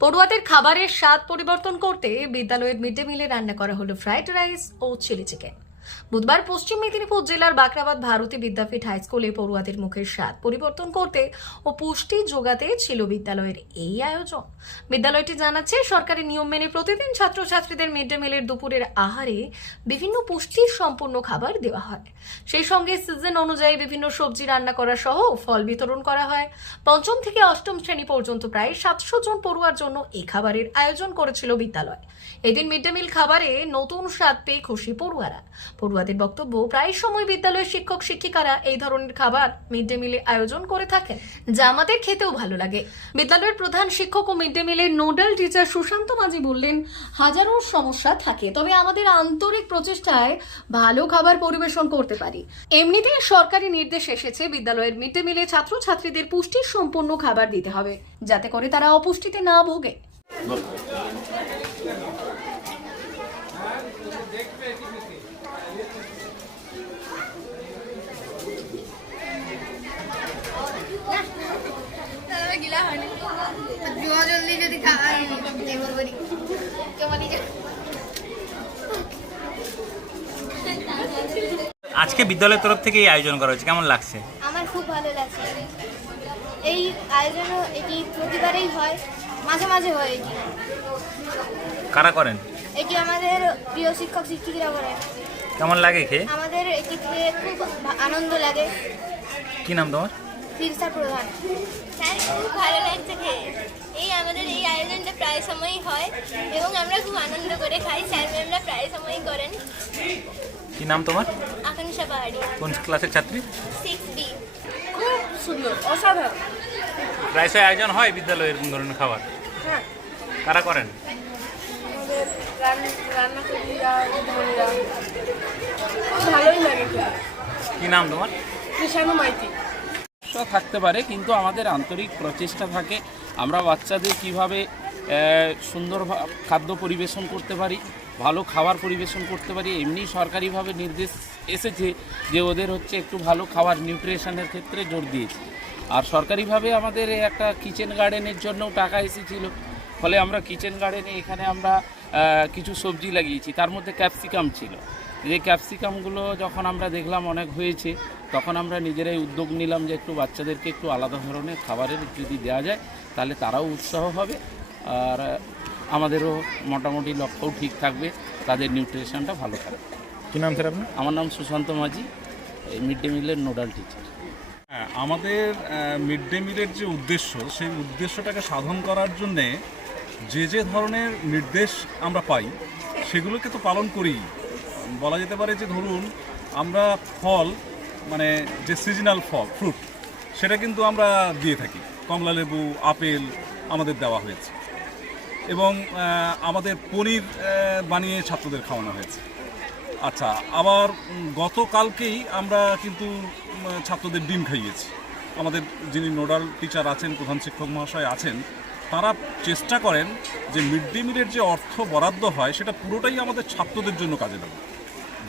পড়ুয়াদের খাবারের স্বাদ পরিবর্তন করতে বিদ্যালয়ের মিড ডে মিলে রান্না করা হলো ফ্রাইড রাইস ও চিলি চিকেন। বুধবার পশ্চিম মেদিনীপুর জেলার বাকরাবাদ ভারতী বিদ্যাপীঠ হাইস্কুলে পড়ুয়াদের মুখের স্বাদ পরিবর্তন করতে ও পুষ্টি যোগাতে ছিল বিদ্যালয়ের এই আয়োজন। বিদ্যালয়টি জানাচ্ছে, সরকারি নিয়ম মেনে প্রতিদিন ছাত্রছাত্রীদের মিড ডে মিলের দুপুরের আহারে বিভিন্ন পুষ্টি সম্পূর্ণ খাবার দেওয়া হয়। সেই সঙ্গে সিজন অনুযায়ী বিভিন্ন সবজি রান্না করা সহ ফল বিতরণ করা হয়। পঞ্চম থেকে অষ্টম শ্রেণি পর্যন্ত প্রায় সাতশো জন পড়ুয়ার জন্য এই খাবারের আয়োজন করেছিল বিদ্যালয়। এদিন মিড ডে মিল খাবারে নতুন স্বাদ পেয়ে খুশি পড়ুয়ারা। পড়ুয়াদের বক্তব্য, প্রায় সময় বিদ্যালয়ের শিক্ষক, শিক্ষিকারা এই ধরনের খাবার মিড ডে মিলে আয়োজন করে থাকেন, যা আমাদের খেতেও ভালো লাগে। বিদ্যালয়ের প্রধান শিক্ষক ও মিড ডে মিলের নোডাল টিচার সুশান্ত মাঝি বললেন, হাজারো সমস্যা থাকে, তবে আমাদের আন্তরিক প্রচেষ্টায় ভালো খাবার পরিবেশন করতে পারি। এমনিতেই সরকারি নির্দেশ এসেছে বিদ্যালয়ের মিড ডে মিলে ছাত্রছাত্রীদের পুষ্টি সম্পূর্ণ খাবার দিতে হবে, যাতে করে তারা অপুষ্টিতে না ভোগে। যদি আজকে বিদ্যালয়ের তরফ থেকে এই আয়োজন করা হয়েছে কেমন লাগছে? আমার খুব ভালো লাগছে। এই আয়োজন এটি প্রতিবারেই হয় মাঝে মাঝে হয় এটি। কারা করেন? এটি আমাদের প্রিয় শিক্ষক শিক্ষিকারা করেন। কেমন লাগে খেয়ে? আমাদের এটি খেয়ে খুব আনন্দ লাগে। কি নাম তোমার? ফিরসা প্রধান। স্যার খুব ভালো লাগছে খেয়ে। এই আমাদের এই আয়োজনটা প্রায় সময়ই হয় এবং আমরা খুব আনন্দ করে খাই। স্যার ম্যামরা প্রায় সময়ই করেন। কি নাম তোমার? আকাঙ্ক্ষা পাহাড়ি। কোন ক্লাসের ছাত্রী? সিক্স বি খুব সুন্দর অসাধারণ। প্রায়শই আয়োজন হয় বিদ্যালয়ের এরকম ধরনের খাবার? হ্যাঁ। কারা করেন? আমাদের রান্না কর্মীরা দিদিমণিরা খুব ভালোই লাগে কি নাম তোমার? কৃষাণু মাইতি। থাকতে পারে কিন্তু আমাদের আন্তরিক প্রচেষ্টা থাকে আমরা বাচ্চাদের কীভাবে সুন্দর খাদ্য পরিবেশন করতে পারি, ভালো খাবার পরিবেশন করতে পারি, এমনি সরকারিভাবে নির্দেশ এসেছে যে ওদের হচ্ছে একটু ভালো খাবার, নিউট্রিশনের ক্ষেত্রে জোর দিয়েছে। আর সরকারিভাবে আমাদের একটা কিচেন গার্ডেনের জন্যও টাকা এসেছিল। ফলে আমরা কিচেন গার্ডেনে এখানে আমরা কিছু সবজি লাগিয়েছি। তার মধ্যে ক্যাপসিকাম ছিল। যে ক্যাপসিকামগুলো যখন আমরা দেখলাম অনেক হয়েছে তখন আমরা নিজেরাই উদ্যোগ নিলাম যে একটু বাচ্চাদেরকে একটু আলাদা ধরনের খাবারের যদি দেওয়া যায় তাহলে তারাও উৎসাহ হবে। আর আমাদেরও মোটামুটি লক্ষ্যও ঠিক থাকবে তাদের নিউট্রিশনটা ভালো থাকবে। কি নাম স্যার আপনার? আমার নাম সুশান্ত মাঝি এই মিড ডে মিলের নোডাল টিচার হ্যাঁ, আমাদের মিড ডে মিলের যে উদ্দেশ্য সেই উদ্দেশ্যটাকে সাধন করার জন্যে যে যে ধরনের নির্দেশ আমরা পাই সেগুলোকে তো পালন করি বলা যেতে পারে যে ধরুন আমরা ফল মানে যে সিজনাল ফল ফ্রুট সেটা কিন্তু আমরা দিয়ে থাকি। কমলা লেবু, আপেল আমাদের দেওয়া হয়েছে। এবং আমাদের পনির বানিয়ে ছাত্রদের খাওয়ানো হয়েছে। আচ্ছা আবার গতকালকেই আমরা কিন্তু ছাত্রদের ডিম খাইয়েছি। আমাদের যিনি নোডাল টিচার আছেন, প্রধান শিক্ষক মহাশয় আছেন, তারা চেষ্টা করেন যে মিড ডে মিলের যে অর্থ বরাদ্দ হয়, সেটা পুরোটাই আমাদের ছাত্রদের জন্য কাজে লাগে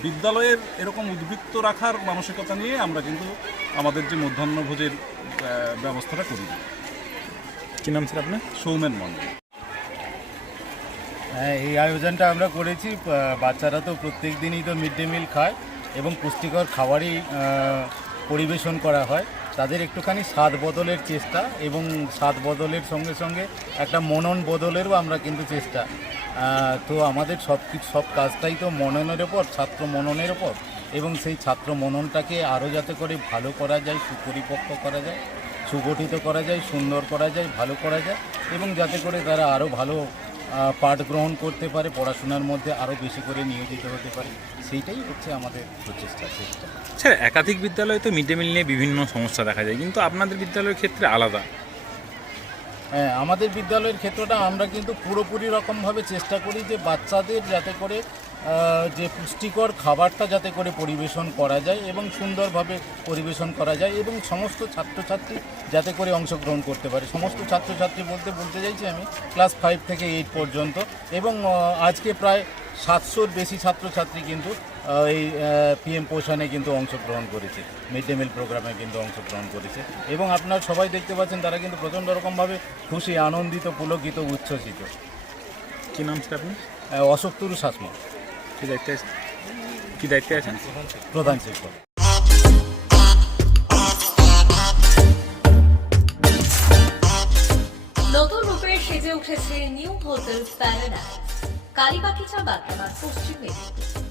বিদ্যালয়ের এরকম উদ্বৃত্ত রাখার মানসিকতা নিয়ে আমরা কিন্তু আমাদের যে মধ্যাহ্নভোজের ব্যবস্থাটা করি। কি নাম স্যার আপনার? সৌমেন মন্ডল হ্যাঁ এই আয়োজনটা আমরা করেছি বাচ্চারা তো প্রত্যেক দিনই তো মিড ডে মিল খায় এবং পুষ্টিকর খাবারই পরিবেশন করা হয়। তাদের একটুখানি স্বাদ বদলের চেষ্টা এবং স্বাদ বদলের সঙ্গে সঙ্গে একটা মনন বদলেরও আমরা কিন্তু চেষ্টা তো আমাদের সব কিছু সব কাজটাই তো মননের ওপর, ছাত্র মননের ওপর। এবং সেই ছাত্র মননটাকে আরও যাতে করে ভালো করা যায়, সুপরিপক্ক করা যায়, সুগঠিত করা যায়, সুন্দর করা যায়, ভালো করা যায়, এবং যাতে করে তারা আরও ভালো পাঠ গ্রহণ করতে পারে, পড়াশোনার মধ্যে আরও বেশি করে নিয়োজিত হতে পারে, সেইটাই হচ্ছে আমাদের প্রচেষ্টা, চেষ্টা। স্যার, একাধিক বিদ্যালয়ে তো মিড ডে মিল নিয়ে বিভিন্ন সমস্যা দেখা যায়, কিন্তু আপনাদের বিদ্যালয়ের ক্ষেত্রে আলাদা। হ্যাঁ আমাদের বিদ্যালয়ের ক্ষেত্রটা আমরা কিন্তু পুরোপুরি রকমভাবে চেষ্টা করি যে বাচ্চাদের যাতে করে যে পুষ্টিকর খাবারটা যাতে করে পরিবেশন করা যায় এবং সুন্দরভাবে পরিবেশন করা যায় এবং সমস্ত ছাত্রছাত্রী যাতে করে অংশগ্রহণ করতে পারে। সমস্ত ছাত্রছাত্রী বলতে বলতে চাইছি আমি, ক্লাস ফাইভ থেকে এইট পর্যন্ত এবং আজকে প্রায় সাতশোর বেশি ছাত্রছাত্রী কিন্তু এই পিএম পোষণে কিন্তু অংশগ্রহণ করেছে। মিড ডে মিল প্রোগ্রামে কিন্তু অংশগ্রহণ করেছে। এবং আপনারা সবাই দেখতে পাচ্ছেন তারা কিন্তু প্রচণ্ড রকমভাবে খুশি আনন্দিত পুলকিত উচ্ছ্বসিত। কি নাম স্যার আপনি অশোক তুরু শাসমা কি দায়িত্বে আছেন? কি দায়িত্বে আছেন? প্রধান শিক্ষক। নতুন রূপে সেজে উঠেছে new hotel paradise. Kalibagicha Bagdabad Paschim Medinipur.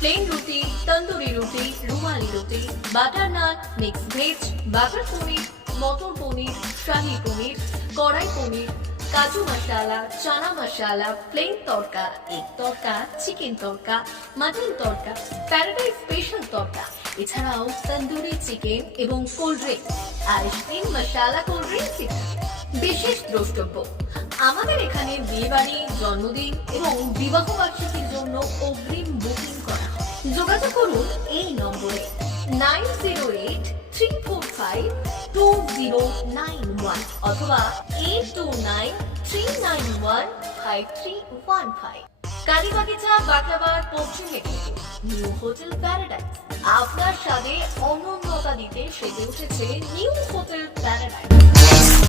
Plane রুটি তন্দুরি রুটি রুমালি রুটি butter naan mix veg butter paneer মটর পনির শাহি পনির কড়াই পনির কাজু মশালা চানা masala plain tadka egg tadka chicken tadka mutton tadka Paradise special tadka এছাড়াও তন্দুরি চিকেন এবং cold drink ice cream masala cold ইত্যাদি বিশেষ দ্রষ্টব্য। আমাদের এখানে বিয়ে বাড়ি জন্মদিন এবং বিবাহ বার্ষিকীর জন্য অগ্রিম বুকিং যোগাযোগ করুন এই নম্বরে nine zero eight three four five two zero nine one অথবা eight two nine three nine one five three one five. Kalibagicha Baklabad Paschim Medinipur, new hotel paradise. আপনার স্বাদে অনন্যতা দিতে সেজে উঠেছে নিউ হোটেল প্যারাডাইস।